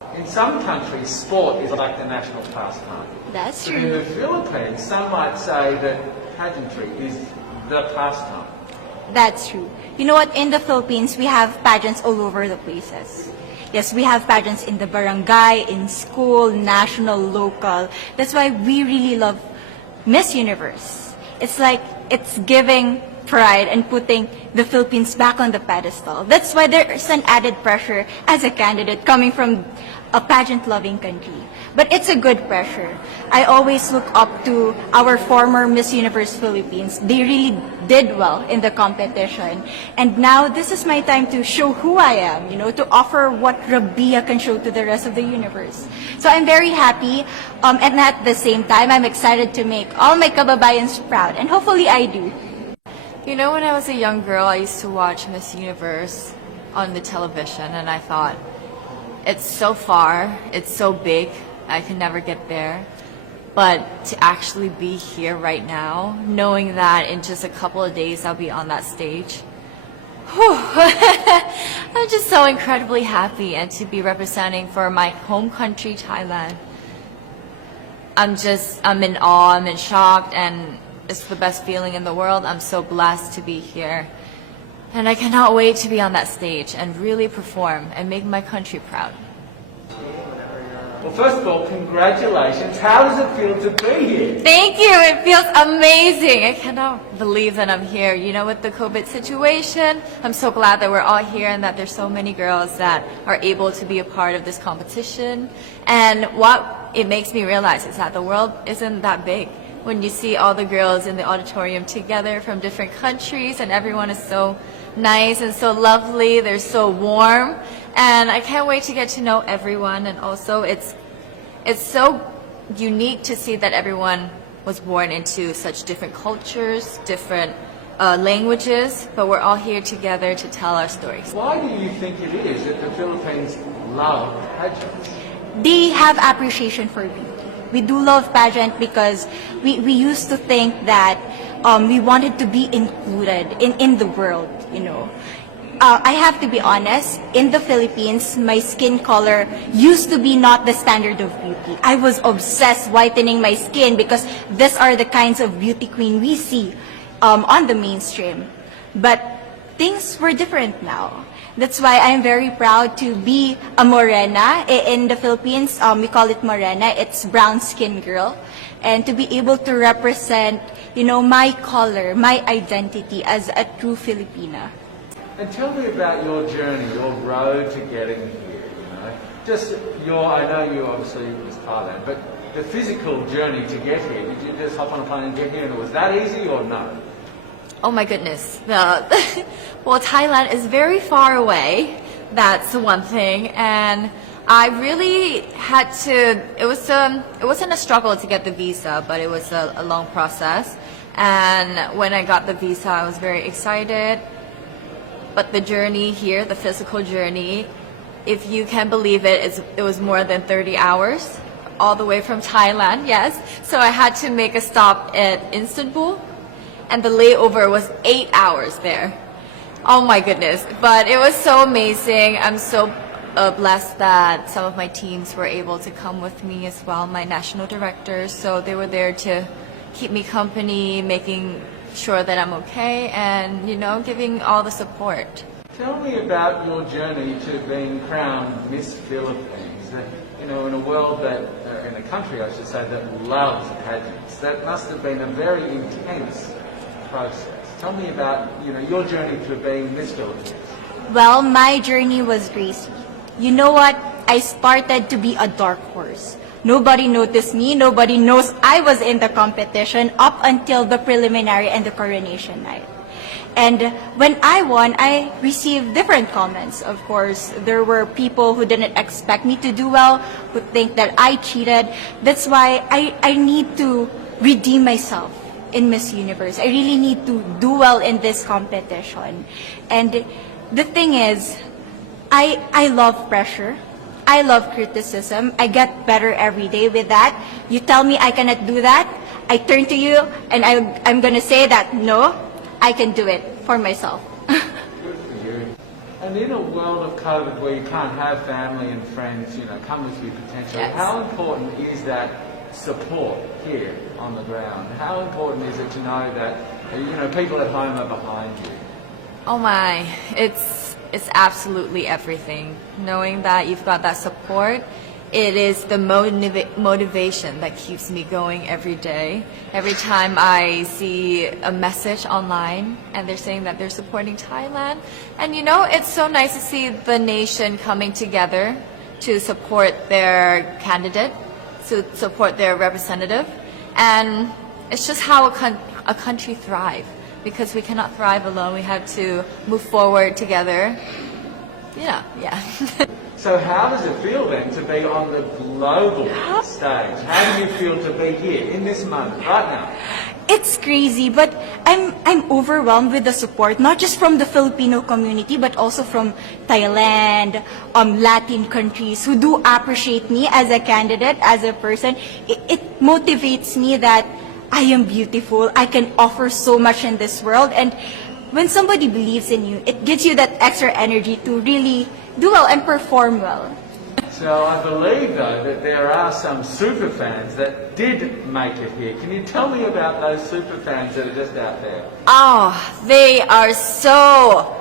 In some countries, sport is like the national pastime. That's But in true. the Philippines, some might say that pageantry is the pastime. That's true. You know what? In the Philippines, we have pageants all over the places. Yes, we have pageants in the barangay, in school, national, local. That's why we really love Miss Universe. It's like it's giving pride and putting the Philippines back on the pedestal. That's why there's an added pressure as a candidate coming from a pageant-loving country. But it's a good pressure. I always look up to our former Miss Universe Philippines. They really did well in the competition. And now this is my time to show who I am, to offer what Rabiya can show to the rest of the universe. So I'm very happy, and at the same time, I'm excited to make all my kababayans proud. And hopefully I do. You know, when I was a young girl, I used to watch Miss Universe on the television, and I thought, it's so far, it's so big, I can never get there. But to actually be here right now, knowing that in just a couple of days I'll be on that stage, whew, I'm just so incredibly happy, and to be representing for my home country, Thailand. I'm in awe, I'm in shock, and it's the best feeling in the world. I'm so blessed to be here. And I cannot wait to be on that stage and really perform and make my country proud. Well, first of all, congratulations. How does it feel to be here? Thank you. It feels amazing. I cannot believe that I'm here. With the COVID situation, I'm so glad that we're all here and that there's so many girls that are able to be a part of this competition. And what it makes me realize is that the world isn't that big. When you see all the girls in the auditorium together from different countries, and everyone is so nice and so lovely, they're so warm, and I can't wait to get to know everyone. And also it's so unique to see that everyone was born into such different cultures, different languages, but we're all here together to tell our stories. Why do you think it is that the Philippines love pageants? They have appreciation for beauty. We do love pageant because we used to think that we wanted to be included in the world, I have to be honest, in the Philippines, my skin color used to be not the standard of beauty. I was obsessed whitening my skin because these are the kinds of beauty queen we see on the mainstream. But things were different now. That's why I'm very proud to be a morena. In the Philippines, we call it morena. It's brown skin girl. And to be able to represent, my color, my identity as a true Filipina. And tell me about your journey, your road to getting here, Just I know you obviously was Thailand, but the physical journey to get here, did you just hop on a plane and get here and it was that easy or no? Oh my goodness. Well, Thailand is very far away. That's one thing. And I really had to, it wasn't a struggle to get the visa, but it was a long process. And when I got the visa, I was very excited. But the journey here, the physical journey, if you can believe it, it was more than 30 hours, all the way from Thailand, yes. So I had to make a stop at Istanbul. And the layover was 8 hours there. Oh my goodness. But it was so amazing. I'm so blessed that some of my teams were able to come with me as well, my national directors. So they were there to keep me company, making sure that I'm okay, and, giving all the support. Tell me about your journey to being crowned Miss Philippines. In a world in a country, I should say, that loves pageants. That must have been a very intense process. Tell me about, your journey to being Miss Philippines. Well, my journey was crazy. You know what? I started to be a dark horse. Nobody noticed me. Nobody knows I was in the competition up until the preliminary and the coronation night. And when I won, I received different comments. Of course, there were people who didn't expect me to do well, who think that I cheated. That's why I need to redeem myself in Miss Universe. I really need to do well in this competition. And the thing is, I love pressure. I love criticism. I get better every day with that. You tell me I cannot do that, I turn to you and I'm going to say that, no, I can do it for myself. Good for you. And in a world of COVID where you can't have family and friends, come with you potentially, Yes. how important is that support here on the ground? How important is it to know that, people at home are behind you? Oh my, it's absolutely everything. Knowing that you've got that support, it is the motivation that keeps me going every day. Every time I see a message online and they're saying that they're supporting Thailand, and it's so nice to see the nation coming together to support their candidate, to support their representative, and it's just how a country thrives. Because we cannot thrive alone, we have to move forward together. Yeah. So how does it feel then to be on the global stage? How do you feel to be here in this moment, right now? It's crazy, but I'm overwhelmed with the support, not just from the Filipino community, but also from Thailand, Latin countries who do appreciate me as a candidate, as a person. It motivates me that I am beautiful. I can offer so much in this world. And when somebody believes in you, it gives you that extra energy to really do well and perform well. So I believe, though, that there are some super fans that did make it here. Can you tell me about those super fans that are just out there? Oh, they are so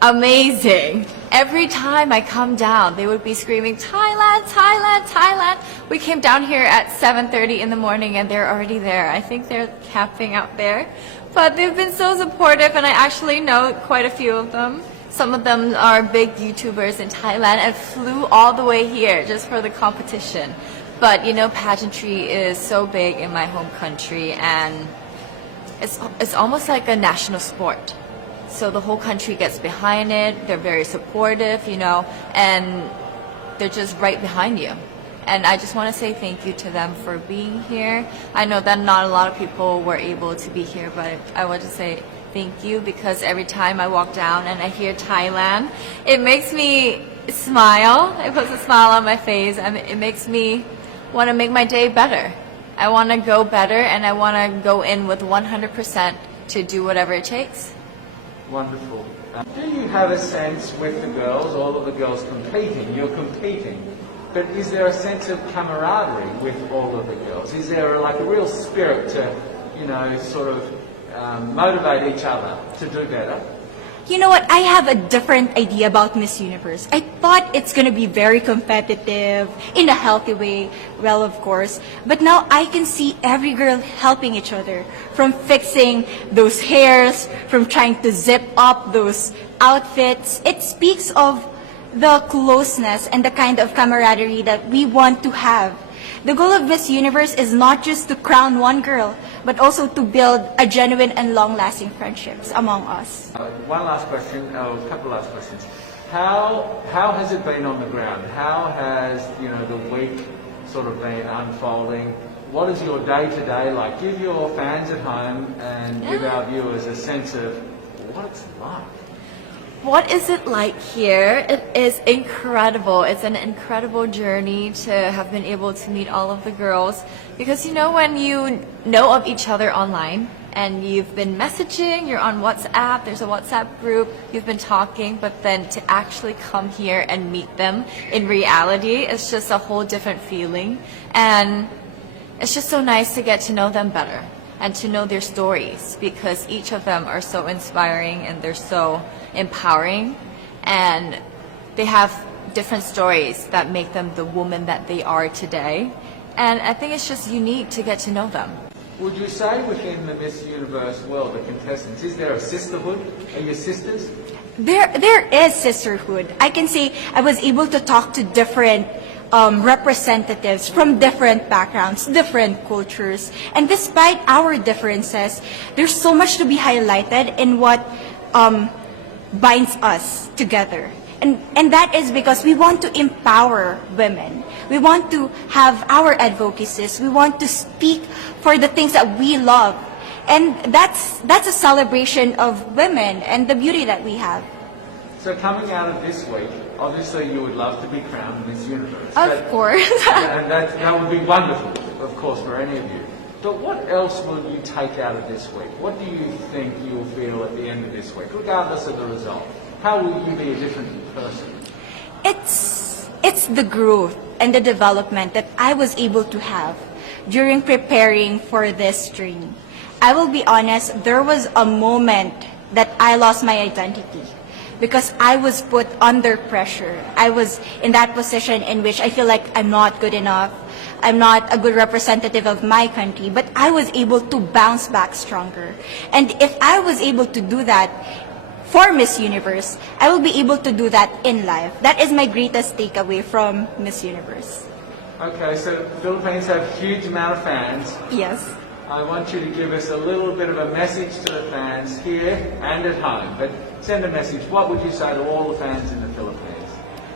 amazing. Every time I come down, they would be screaming, Thailand, Thailand, Thailand. We came down here at 7:30 in the morning and they're already there. I think they're camping out there. But they've been so supportive and I actually know quite a few of them. Some of them are big YouTubers in Thailand and flew all the way here just for the competition. But pageantry is so big in my home country and it's almost like a national sport. So the whole country gets behind it. They're very supportive, and they're just right behind you. And I just want to say thank you to them for being here. I know that not a lot of people were able to be here, but I want to say thank you because every time I walk down and I hear Thailand, it makes me smile. It puts a smile on my face and it makes me want to make my day better. I want to go better and I want to go in with 100% to do whatever it takes. Wonderful. Do you have a sense with the girls, all of the girls competing, you're competing, but is there a sense of camaraderie with all of the girls? Is there like a real spirit to, sort of motivate each other to do better? You know what? I have a different idea about Miss Universe. I thought it's going to be very competitive, in a healthy way, well, of course. But now I can see every girl helping each other, from fixing those hairs, from trying to zip up those outfits. It speaks of the closeness and the kind of camaraderie that we want to have. The goal of Miss Universe is not just to crown one girl, but also to build a genuine and long-lasting friendships among us. One last question, a couple of last questions. How has it been on the ground? How has the week sort of been unfolding? What is your day-to-day like? Give your fans at home and give our viewers a sense of what it's like. What is it like here? It is incredible. It's an incredible journey to have been able to meet all of the girls because when you know of each other online and you've been messaging, you're on WhatsApp, there's a WhatsApp group, you've been talking, but then to actually come here and meet them in reality, it's just a whole different feeling. And it's just so nice to get to know them better and to know their stories because each of them are so inspiring and they're so empowering and they have different stories that make them the woman that they are today. And I think it's just unique to get to know them. Would you say within the Miss Universe world, the contestants, is there a sisterhood? Are you sisters? There is sisterhood. I can say I was able to talk to different representatives from different backgrounds, different cultures. And despite our differences, there's so much to be highlighted in what binds us together. And that is because we want to empower women. We want to have our advocacies. We want to speak for the things that we love. And that's a celebration of women and the beauty that we have. So coming out of this week, obviously you would love to be crowned Miss Universe. Of course. And that would be wonderful, of course, for any of you. But what else will you take out of this week? What do you think you'll feel at the end of this week, regardless of the result? how will you be a different person? It's the growth and the development that I was able to have during preparing for this dream. I will be honest, there was a moment that I lost my identity because I was put under pressure. I was in that position in which I feel like I'm not good enough. I'm not a good representative of my country, but I was able to bounce back stronger. And if I was able to do that for Miss Universe, I will be able to do that in life. That is my greatest takeaway from Miss Universe. Okay, so the Philippines have a huge amount of fans. Yes. I want you to give us a little bit of a message to the fans here and at home. But send a message. What would you say to all the fans in the Philippines?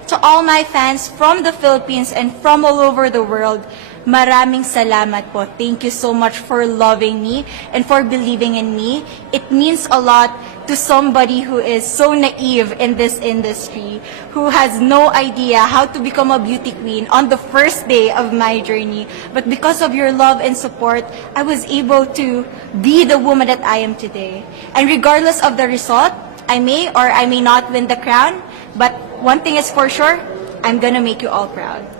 To all my fans from the Philippines and from all over the world, maraming salamat po. Thank you so much for loving me and for believing in me. It means a lot to somebody who is so naive in this industry, who has no idea how to become a beauty queen on the first day of my journey. But because of your love and support, I was able to be the woman that I am today. And regardless of the result, I may or I may not win the crown, but one thing is for sure, I'm gonna make you all proud.